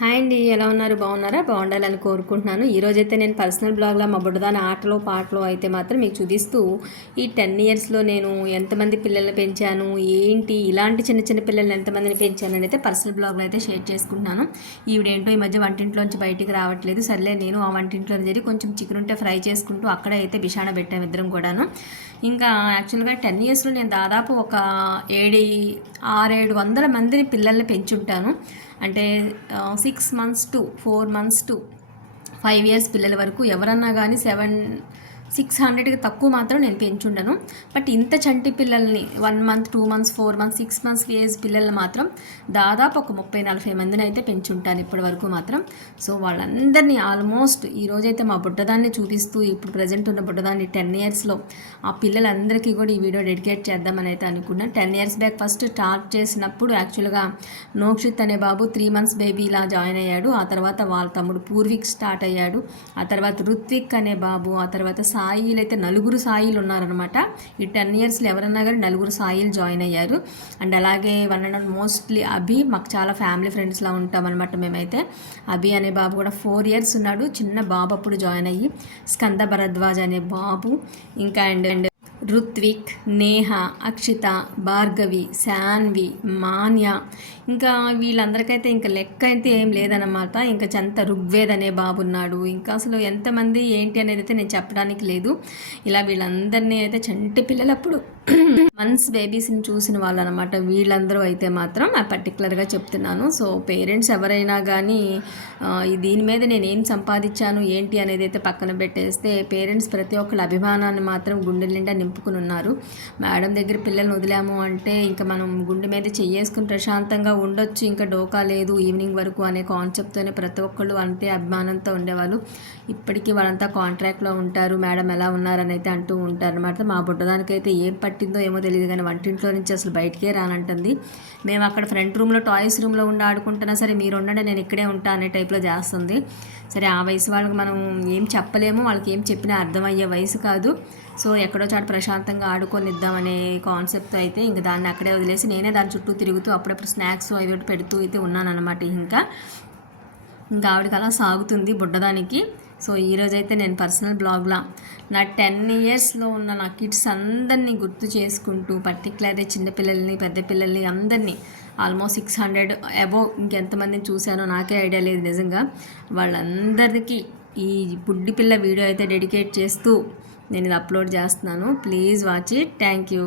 Hi అండి, ఎలా ఉన్నారు? బాగున్నారా? బాగుండాలని కోరుకుంటున్నాను. ఈరోజైతే నేను పర్సనల్ బ్లాగ్లో మా బుడ్డదాని ఆటలో పాటలో అయితే మాత్రం మీకు చూపిస్తూ ఈ 10 ఇయర్స్లో నేను ఎంతమంది పిల్లల్ని పెంచాను, ఏంటి ఇలాంటి చిన్న చిన్న పిల్లల్ని ఎంతమందిని పెంచానని అయితే పర్సనల్ బ్లాగ్లో అయితే షేర్ చేసుకుంటున్నాను. ఈవిడేంటో ఈ మధ్య వంటింట్లోంచి బయటికి రావట్లేదు. సర్లే నేను ఆ వంటింట్లో చేరి కొంచెం చికెన్ ఉంటే ఫ్రై చేసుకుంటూ అక్కడే అయితే బిషాణ పెట్టాము ఇద్దరం కూడాను. ఇంకా యాక్చువల్గా 10 ఇయర్స్లో నేను దాదాపు ఒక 600-700 మందిని పిల్లల్ని పెంచుంటాను. అంటే 6 months to 4 months to 5 years పిల్లల వరకు ఎవరన్నా కానీ 600కి తక్కువ మాత్రం నేను పెంచుండను. బట్ ఇంత చంటి పిల్లల్ని 1 month 2 months 4 months 6 months age పిల్లల్ని మాత్రం దాదాపు ఒక 30-40 మందిని అయితే పెంచుంటాను ఇప్పటి వరకు మాత్రం. సో వాళ్ళందరినీ ఆల్మోస్ట్ ఈరోజైతే మా బుడ్డదాన్ని చూపిస్తూ ఇప్పుడు ప్రజెంట్ ఉన్న బుడ్డదాన్ని 10 ఇయర్స్లో ఆ పిల్లలందరికీ కూడా ఈ వీడియో డెడికేట్ చేద్దామని అయితే అనుకున్నాను. 10 ఇయర్స్ బ్యాక్ ఫస్ట్ స్టార్ట్ చేసినప్పుడు యాక్చువల్గా నోక్షిత్ అనే బాబు 3 months బేబీ ఇలా జాయిన్ అయ్యాడు. ఆ తర్వాత వాళ్ళ తమ్ముడు పూర్విక్ స్టార్ట్ అయ్యాడు. ఆ తర్వాత రుత్విక్ అనే బాబు, ఆ తర్వాత సాయిలు అయితే 4 సాయిలు ఉన్నారనమాట. ఈ 10 ఇయర్స్లో ఎవరన్నా కానీ 4 సాయిలు జాయిన్ అయ్యారు. అండ్ అలాగే మోస్ట్లీ అభి, మాకు చాలా ఫ్యామిలీ ఫ్రెండ్స్లా ఉంటామన్నమాట మేమైతే. అభి అనే బాబు కూడా 4 years ఉన్నాడు. చిన్న బాబు అప్పుడు జాయిన్ అయ్యి. స్కంద భరద్వాజ్ అనే బాబు, ఇంకా అండ్ రుత్విక్, నేహ, అక్షిత, భార్గవి, శాన్వి, మాన్య, ఇంకా వీళ్ళందరికైతే ఇంకా లెక్క అయితే ఏం లేదన్నమాట. ఇంకా చంత ఋగ్వేద్ అనే బాబు ఉన్నాడు. ఇంకా అసలు ఎంతమంది ఏంటి అనేది అయితే నేను చెప్పడానికి లేదు. ఇలా వీళ్ళందరినీ అయితే చంటి పిల్లలప్పుడు మంత్స్ బేబీస్ని చూసిన వాళ్ళు అనమాట వీళ్ళందరూ అయితే మాత్రం పర్టికులర్గా చెప్తున్నాను. సో పేరెంట్స్ ఎవరైనా కానీ దీని మీద నేను ఏం సంపాదించాను ఏంటి అనేది అయితే పక్కన పెట్టేస్తే పేరెంట్స్ ప్రతి ఒక్కళ్ళ అభిమానాన్ని మాత్రం గుండె నిండా నింపుకుని ఉన్నారు. మేడం దగ్గర పిల్లల్ని వదిలాము అంటే ఇంకా మనం గుండె మీద చెయ్యేసుకుని ప్రశాంతంగా ఉండొచ్చు, ఇంకా డోకా లేదు ఈవినింగ్ వరకు అనే కాన్సెప్ట్తోనే ప్రతి ఒక్కళ్ళు అంతే అభిమానంతో ఉండేవాళ్ళు. ఇప్పటికీ వాళ్ళంతా కాంట్రాక్ట్లో ఉంటారు. మేడం ఎలా ఉన్నారని అయితే అంటూ ఉంటారు అనమాట. మా బుడ్డదానికైతే ఏం పట్టిందో ఏమో తెలియదు కానీ వంటింట్లో నుంచి అసలు బయటికే రానంటుంది. మేము అక్కడ ఫ్రంట్ రూమ్లో టాయ్స్ రూమ్లో ఉండి ఆడుకుంటున్నా సరే మీరు ఉండండి నేను ఇక్కడే ఉంటా అనే టైప్లో చేస్తుంది. సరే ఆ వయసు వాళ్ళకి మనం ఏం చెప్పలేము, వాళ్ళకి ఏం చెప్పినా అర్థమయ్యే వయసు కాదు. సో ఎక్కడో చాటు ప్రశాంతంగా ఆడుకొనిద్దామనే కాన్సెప్ట్ అయితే ఇంక దాన్ని అక్కడే వదిలేసి నేనే దాని చుట్టూ తిరుగుతూ అప్పుడప్పుడు స్నాక్స్ అవి ఒకటి పెడుతూ అయితే ఉన్నానన్నమాట. ఇంకా ఆవిడకి అలా సాగుతుంది బుడ్డదానికి. సో ఈరోజైతే నేను పర్సనల్ బ్లాగ్లా నా 10 ఇయర్స్లో ఉన్న నా కిడ్స్ అందరినీ గుర్తు చేసుకుంటూ పర్టికులర్గా చిన్నపిల్లల్ని పెద్ద పిల్లల్ని అందరినీ ఆల్మోస్ట్ 600 అబోవ్ ఇంకెంతమందిని చూశానో నాకే ఐడియా లేదు నిజంగా. వాళ్ళందరికీ ఈ బుడ్డి పిల్ల వీడియో అయితే డెడికేట్ చేస్తూ నేను ఇది అప్లోడ్ చేస్తున్నాను. Please watch it. Thank you.